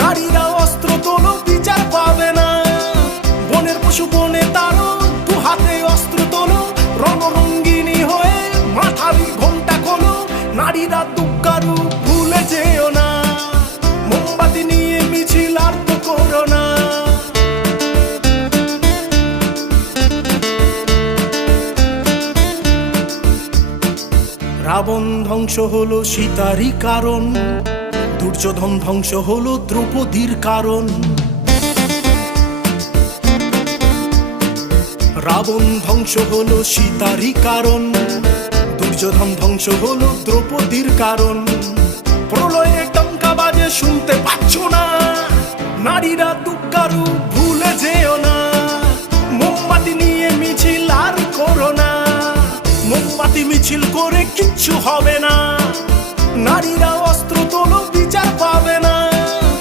নারীরা অস্ত্র তোলো, বিচার পাবে না। বনের পশু বনে তারো, দু হাতে অস্ত্র তোলো, রণরঙ্গিনী হয়ে মাথারি ঘোমটা খোলো। নারীরা দুগ্গারু ভুলে যেও না, মোমবাতি নিয়ে মিছিল আর তো করো না। রাবণ ধ্বংস হলো সীতারই কারণ, দুর্যোধন ধ্বংস হলো দ্রৌপদীর কারণ। রাবণ ধ্বংস হলো সীতারই কারণ, দুর্যোধন ধ্বংস হলো দ্রৌপদীর কারণ। প্রলয়ে টঙ্কা বাজে শুনতে পাচ্ছ